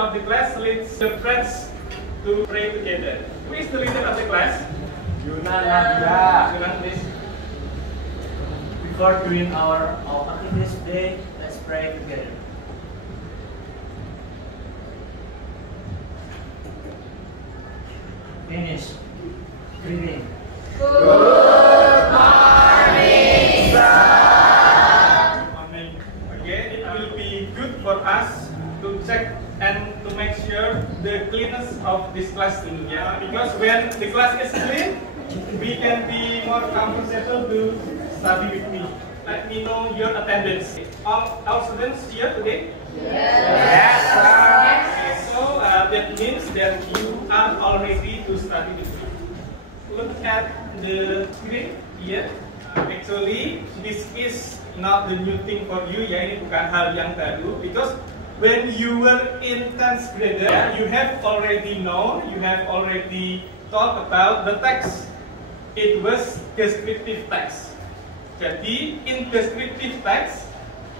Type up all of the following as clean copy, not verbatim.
of the class leads the friends to pray together. Who is the leader of the class? Yunan Nadia. Yunan, please. Before doing our activities today, let's pray together. Finish. Greeting. Good morning, sir. Amen. Okay, it will be good for us to check and to make sure the cleanness of this class dulu ya. Because when the class is clean, we can be more comfortable to study with me. Let me know your attendance. All students here today? Yes, sir. Okay, so that means that you are all ready to study with me. Look at the screen here. Actually, this is not the new thing for you ya. Ini bukan hal yang baru. Because when you were in 10th grade, you have already known, you have already talked about the text. It was descriptive text. Jadi, in descriptive text,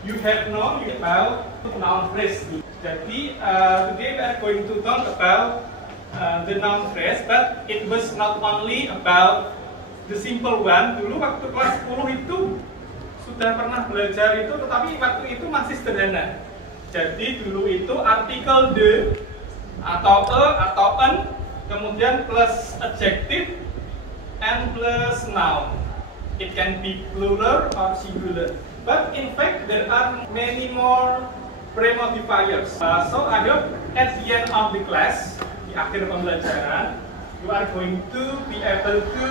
you have known about noun phrase. Jadi, today we are going to talk about the noun phrase, but it was not only about the simple one. Dulu waktu kelas 10 itu sudah pernah belajar itu, tetapi waktu itu masih sederhana. Jadi dulu itu artikel the atau a atau an, kemudian plus adjective and plus noun. It can be plural or singular. But in fact there are many more pre-modifiers. So I hope at the end of the class, di akhir pembelajaran, you are going to be able to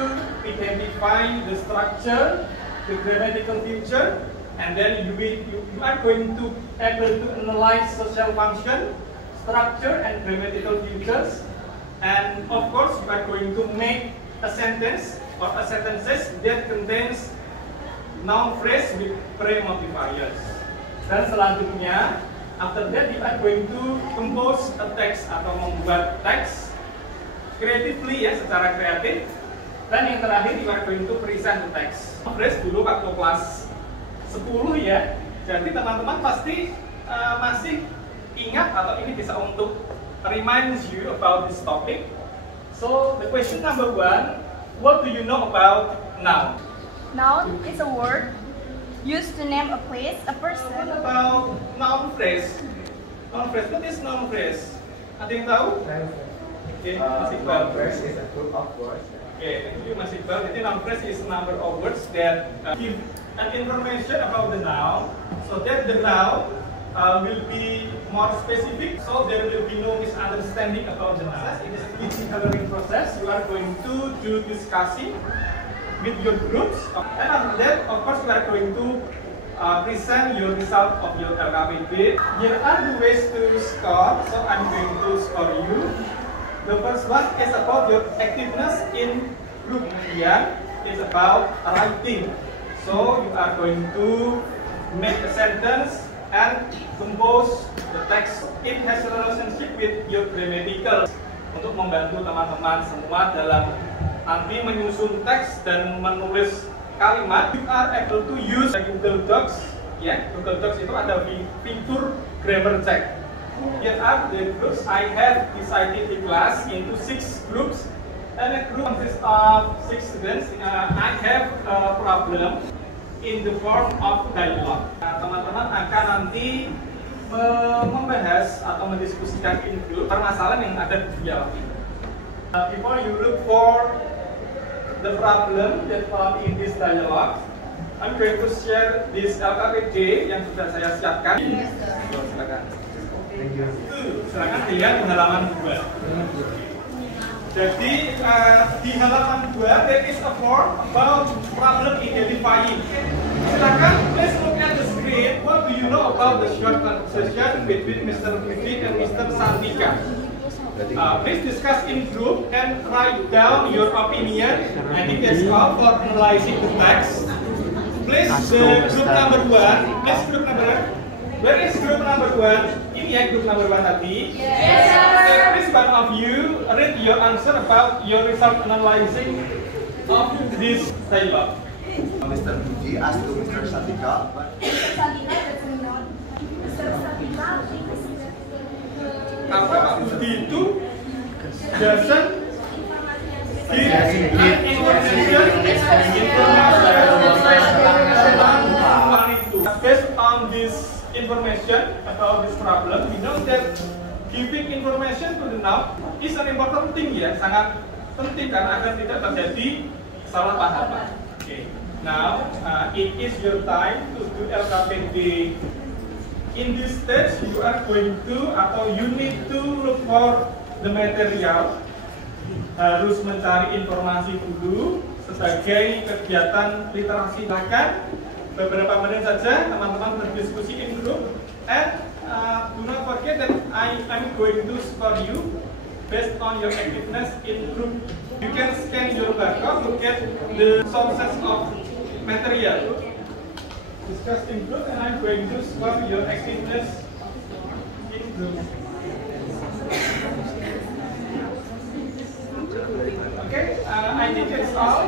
identify the structure, the grammatical feature, and then you are going to able to analyze social function, structure, and grammatical features. And of course, you are going to make a sentence or a sentences that contains noun phrase with pre-modifiers. Dan selanjutnya, after that you are going to compose a text atau membuat teks creatively ya, secara kreatif. Dan yang terakhir, you are going to present the text. Phrase dulu waktu kelas 10 ya. Jadi teman-teman pasti masih ingat atau ini bisa untuk reminds you about this topic. So the question number 1, what do you know about noun? Noun is a word used to name a place, a person. What about noun phrase? Noun phrase, what is noun phrase? Ada yang tahu? Okay, Mas Iqbal. Noun phrase is a group of words. Okay, thank you, Mas Iqbal. Jadi noun phrase is a number of words that give an information about the noun, so that the noun will be more specific, so there will be no misunderstanding about the noun. In this speech coloring process, you are going to do discussing with your groups, and after that, of course, you are going to present your result of your LKPD. Here are the ways to score, so I'm going to score you. The first one is about your activeness in group. Here is about writing. So you are going to make a sentence and compose the text. It has a relationship with your grammatical. Untuk membantu teman-teman semua dalam nanti menyusun teks dan menulis kalimat, you are able to use Google Docs. Ya, Google Docs itu ada fitur grammar check. Here are the groups. I have decided the class into 6 groups, and a group consists of 6 students. I have a problem in the form of dialogue. Teman-teman akan nanti membahas atau mendiskusikan in group permasalahan yang ada di dialog ini. Before you look for the problem that found in this dialogue, I'm going to share this LKPD yang sudah saya siapkan. Silakan. Silakan dilihat di halaman 2. Jadi di halaman 2 there is a form about problem identifying. Silakan, please look at the screen. What do you know about the short conversation between Mr. Fikri and Mr. Santika? Please discuss in group and write down your opinion. And it is all for analyzing the text. Please the group number 1. Please group number 1. Where is group number 1? Ini ya group number 1 tadi. Yes, sir. Please one of you read your answer about your result analyzing of this dialogue. Mr. Puji asked to Mr. Satika. Mr. Santika doesn't know. Mr. Santika thinks that Kamu Studi itu doesn't give information. Based on this information about this problem, we know that giving information to the noun is an important thing ya, sangat penting karena agar tidak terjadi salah paham. Okay. Now it is your time to do LKPD. In this stage, you are going to atau you need to look for the material. Harus mencari informasi dulu sebagai kegiatan literasi. Silakan beberapa menit saja teman-teman berdiskusi in group, and do not forget that I'm going to score you based on your activeness in group. You can scan your barcode to get the sources of material. Discuss in group, and I'm going to score your activeness in group. Okay, I think it's all.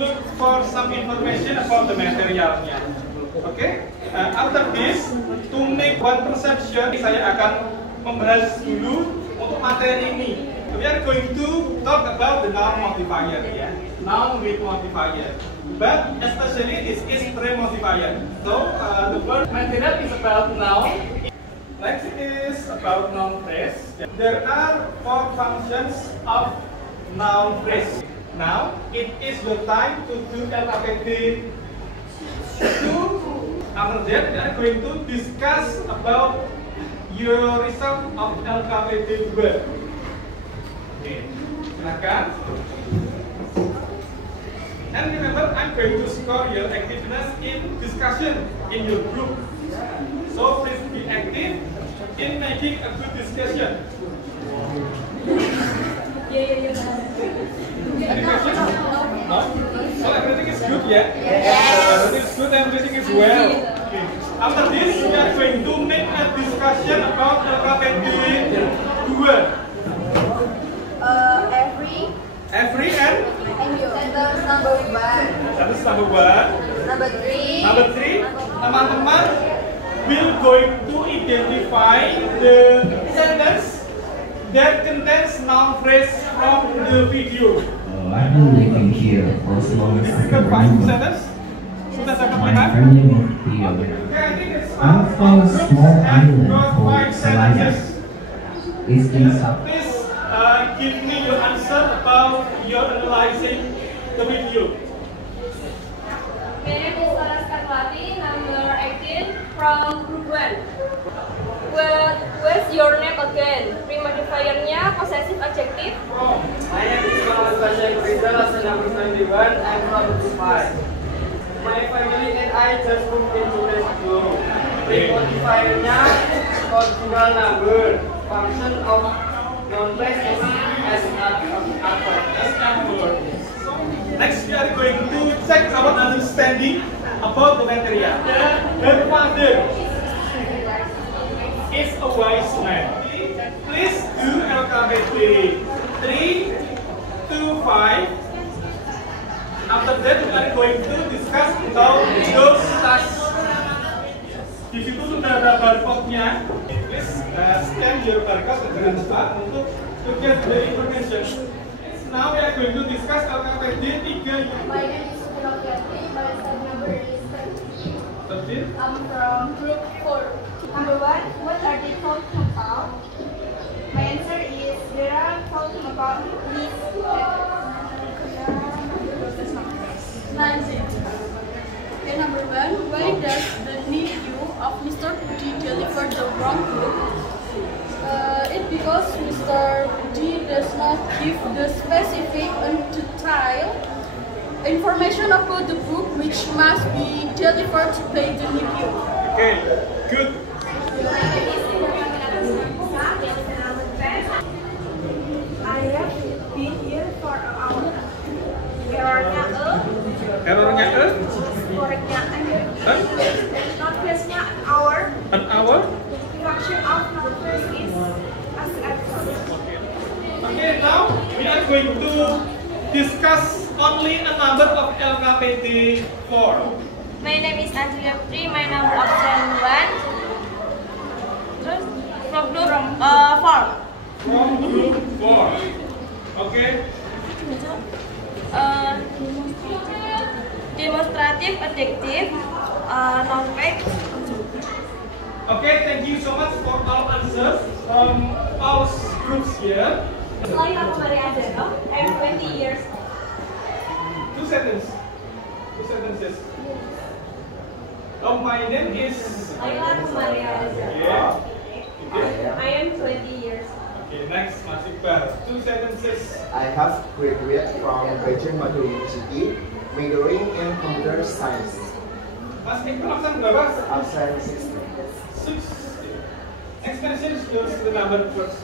Look for some information about the materialnya. Okay, after this, to make one perception, saya akan membahas dulu untuk materi ini. We are going to talk about the noun modifier, ya, noun with modifier. But especially this is pre-modifier. So the word material is about noun. Next is about noun phrase. There are 4 functions of noun phrase. Now it is the time to do LKPD 2. After that, we are going to discuss about your result of LKPD 2. Okay, silakan. And remember, I'm going to score your activeness in discussion in your group. So please be active in making a good discussion. Any questions? No? So everything is good, yeah? Everything is good, everything is well. Okay. After this, we are going to make a discussion about LKPD 2. Every and you. Sentence number 1. Sentence number 1. Number 3. Number 3. Teman-teman will going to identify the sentence that contains noun phrase from the video. I've been living here for as long as I can remember. My family moved here. I found a small island called Salaya. It's in South. Please give me your answer about your analyzing the video. My name is Sarah Skarlati, number 18 from group 1. What's your name again? Pre-modifiernya possessive adjective. My name is Muhammad Bashir Rizal, number 21. I'm from group 5. My family and I just moved in 2 days ago. Pre-modifiernya conjugal number. Function of non-place is as adverb. Next, we are going to check our understanding about the material. Her father is a wise man. Please do LKPD 3 to 5. After that, we are going to discuss about those tasks. Di situ sudah ada barcode-nya. Please scan your barcode dengan cepat untuk to get the information. Now we are going to discuss LKPD 3. My name is Sukilokiati. My cell number is 13. 13. I'm from group 4. Number 1. What are they talking about? My answer is they are talking about this. Okay, number 1. Why does the nephew of Mr. Pudi deliver the wrong book? It's because Mr. Pudi does not give the specific and detailed information about the book which must be delivered by the nephew. Okay, good. I have been here for an hour. Errornya Not place-nya an hour. an hour. Function of not place is as adverb. Okay, now we are going to discuss only a number of LKPD 4. My name is Angelia Putri, my number of 1. Terus from from group 4. Okay. Demonstrative, adjective, non-fact. Okay, thank you so much for all answers from all groups here. Laila Kumariadana, I'm 20 years old. Two sentences. Oh, my name is Laila Kumariadana. Yeah. Okay. I am 20 years old. Okay, next, Mas Iqbal. Two sentences. I have graduated from Gajah Mada University, majoring in computer science. Mas Iqbal absen berapa? Absen 6. 6. Next mention is the number first.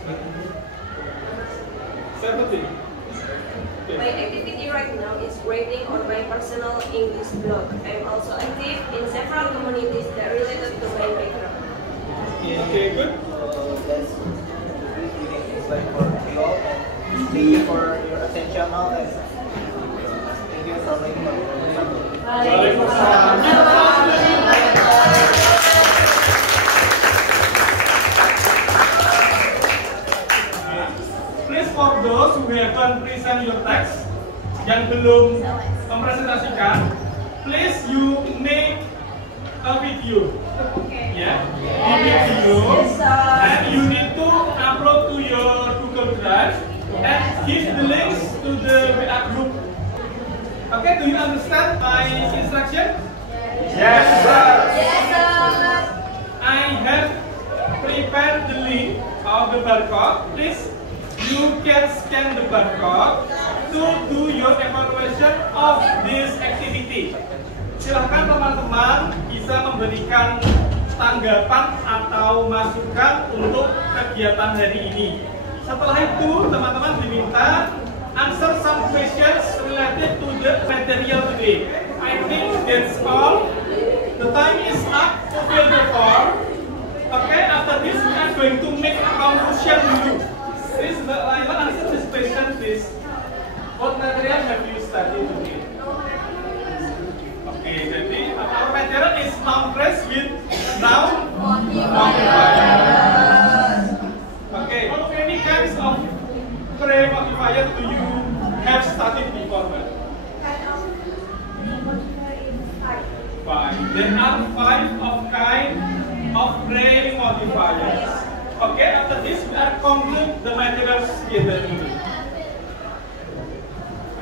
17. My activity right now is writing on my personal English blog. I'm also active in several communities that related to my background. Okay, good. It's like for you all and thank you for your attention now and thank you for making Please, for those who haven't present your text, yang belum mempresentasikan, please you make a video. Yeah, a video, and you need to upload to your Google Drive and give the links to the WA group. Okay, do you understand my instruction? Yes, sir. Yes, sir. I have prepared the link of the barcode. Please, you can scan the barcode to do your evaluation of this activity. Silahkan teman-teman bisa memberikan tanggapan atau masukan untuk kegiatan hari ini. Setelah itu, teman-teman diminta answer some questions related to the material today. I think that's all. The time is up to fill the form. Okay, after this we are going to make a conclusion dulu. Please, Mbak Laila, answer this question, please. What material have you studied today? Okay, jadi our material is noun phrase with noun modifier. Okay, how many kinds of pre-modifier do you have studied before? Five. There are 5 of kind of pre-modifiers. Okay, after this we are conclude the materials together.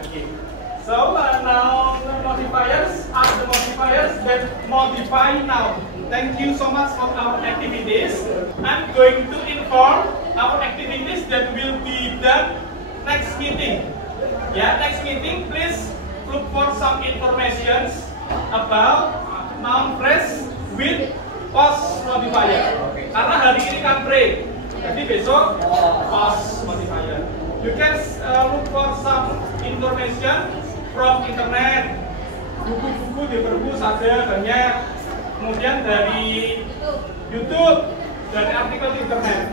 Okay. So now the modifiers are the modifiers that modify noun. Thank you so much for our activities. I'm going to inform our activities that will be done next meeting. Yeah, next meeting, please look for some information about noun phrase with post modifier. Karena hari ini kan pre, jadi besok post modifier. You can look for some information from internet. Buku-buku di perpus ada banyak. Kemudian dari YouTube, dari artikel di internet.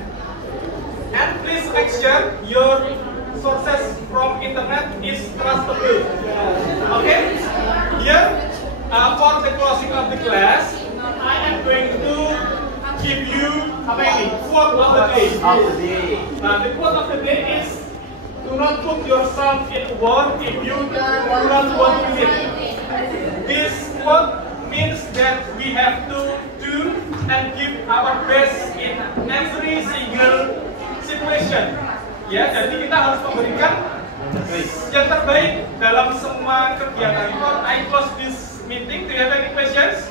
And please make sure your sources from internet is trustable. Okay? Here, for the closing of the class, I am going to give you quote of the day. The quote of the day is: do not put yourself in war if you do not want to win. This quote means that we have to do and give our best in every single situation. Ya, jadi kita harus memberikan yang terbaik dalam semua kegiatan. Before I close this meeting, do you have any questions?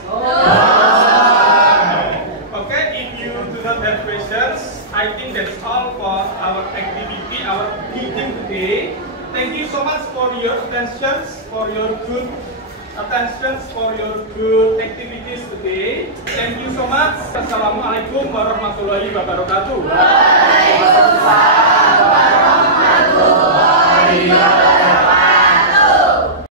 Okay, if you do not have questions, I think that's all for our activity, our meeting today. Thank you so much for your attention, for your good activities today. Thank you so much. Assalamualaikum warahmatullahi wabarakatuh. Waalaikumsalam warahmatullahi wabarakatuh.